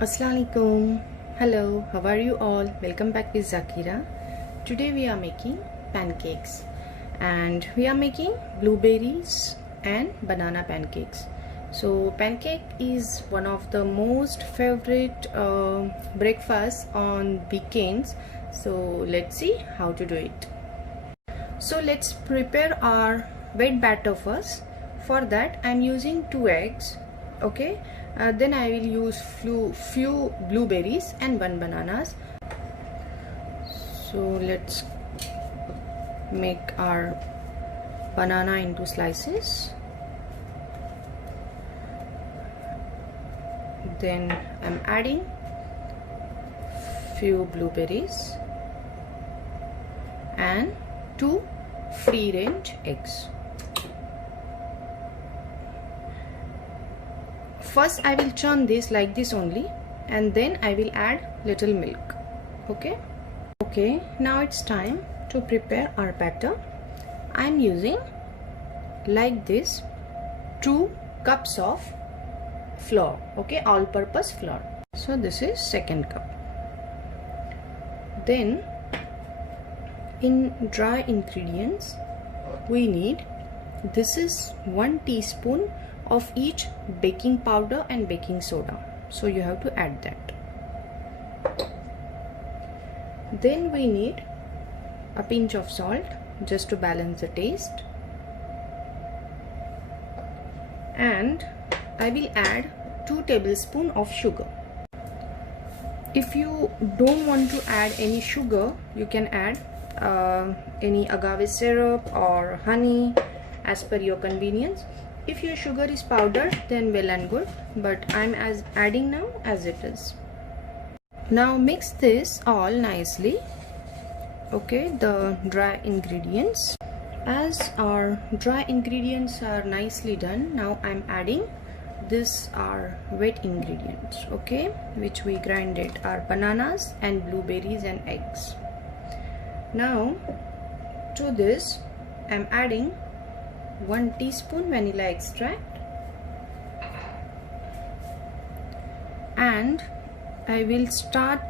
Assalamualaikum. Hello, how are you all? Welcome back with Zakira. Today we are making pancakes and we are making blueberries and banana pancakes. So pancake is one of the most favorite breakfasts on weekends. So let's see how to do it. So let's prepare our wet batter first. For that I'm using 2 eggs. Okay, then I will use few blueberries and 1 bananas. So let's make our banana into slices. Then I'm adding few blueberries and 2 free range eggs. First I will churn this like this only, and then I will add little milk. Okay, now it's time to prepare our batter. I am using like this 2 cups of flour, okay, all purpose flour. So this is 2nd cup. Then in dry ingredients we need, this is 1 teaspoon of each baking powder and baking soda, so you have to add that. Then we need a pinch of salt just to balance the taste, and I will add 2 tablespoons of sugar. If you don't want to add any sugar, you can add any agave syrup or honey as per your convenience. If your sugar is powdered, then well and good, but I'm adding now as it is. Now mix this all nicely, okay, the dry ingredients. As our dry ingredients are nicely done, now I'm adding this our wet ingredients, okay, which we grinded, our bananas and blueberries and eggs. Now to this I'm adding 1 teaspoon vanilla extract, and I will start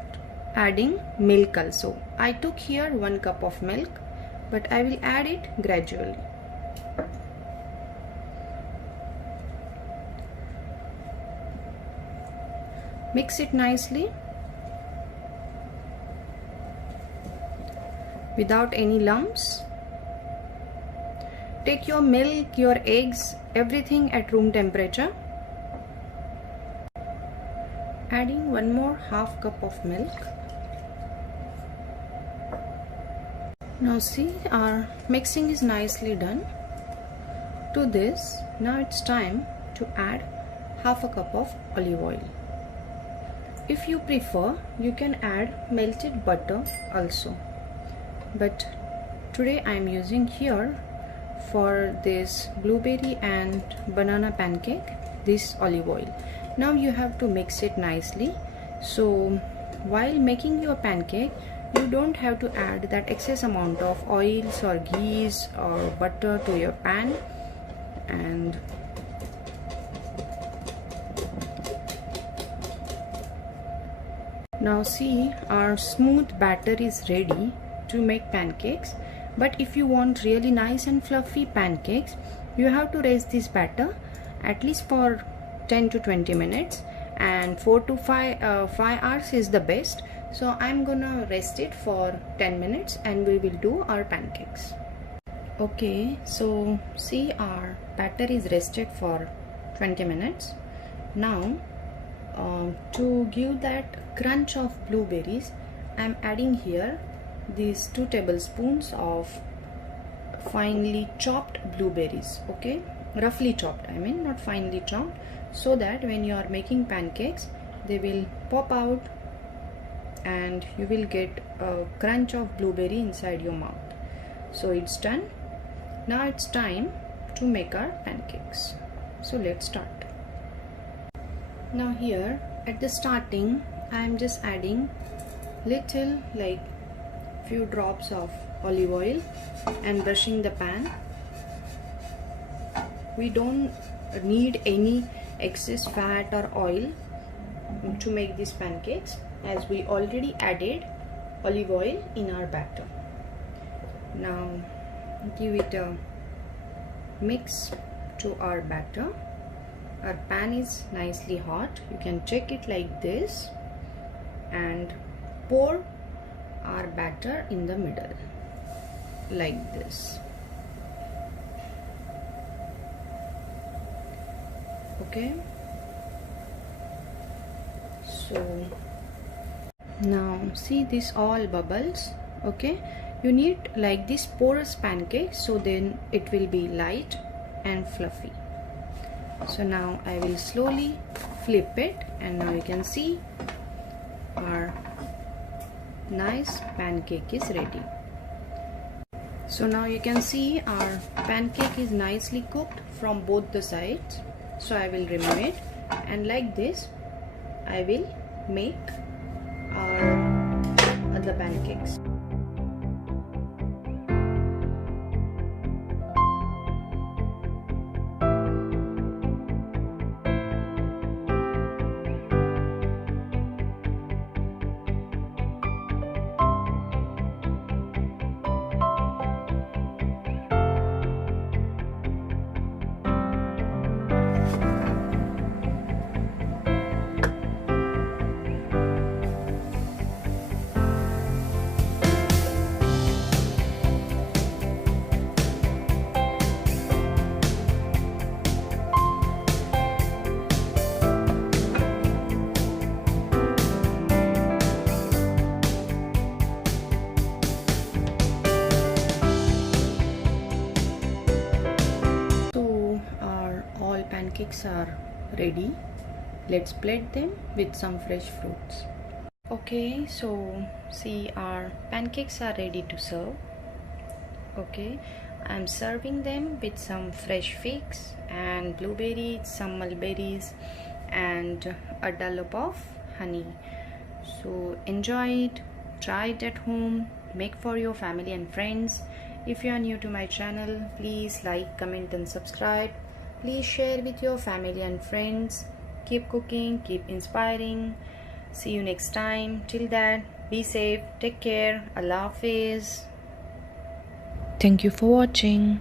adding milk also. I took here 1 cup of milk, but I will add it gradually. Mix it nicely without any lumps. Take your milk, your eggs, everything at room temperature. Adding 1 more half cup of milk. Now see, our mixing is nicely done. To this, now it's time to add half a cup of olive oil. If you prefer, you can add melted butter also, but today I am using here for this blueberry and banana pancake this olive oil. Now you have to mix it nicely. So while making your pancake, you don't have to add that excess amount of oils or ghees or butter to your pan. And now see, our smooth batter is ready to make pancakes. But if you want really nice and fluffy pancakes, you have to rest this batter at least for 10 to 20 minutes, and 4 to 5 hours is the best. So I'm gonna rest it for 10 minutes and we will do our pancakes. Okay, so see, our batter is rested for 20 minutes. Now to give that crunch of blueberries, I'm adding here these 2 tablespoons of finely chopped blueberries, okay, roughly chopped, I mean not finely chopped, so that when you are making pancakes they will pop out and you will get a crunch of blueberry inside your mouth. So it's done. Now it's time to make our pancakes. So let's start. Now here at the starting I am just adding little, like few drops of olive oil and brushing the pan. We don't need any excess fat or oil to make these pancakes, as we already added olive oil in our batter. Now give it a mix to our batter. Our pan is nicely hot. You can check it like this and pour our batter in the middle like this. Okay, so now see this all bubbles. Okay, you need like this porous pancake, so then it will be light and fluffy. So now I will slowly flip it, and now you can see our nice pancake is ready. So now you can see our pancake is nicely cooked from both the sides. So I will remove it, and like this I will make our other pancakes. Pancakes are ready. Let's plate them with some fresh fruits. Okay, so see, our pancakes are ready to serve. Okay, I'm serving them with some fresh figs and blueberries, some mulberries, and a dollop of honey. So enjoy it, try it at home, make for your family and friends. If you are new to my channel, please like, comment and subscribe. Please share with your family and friends. Keep cooking, keep inspiring. See you next time. Till then, be safe, take care. Allah Hafiz. Thank you for watching.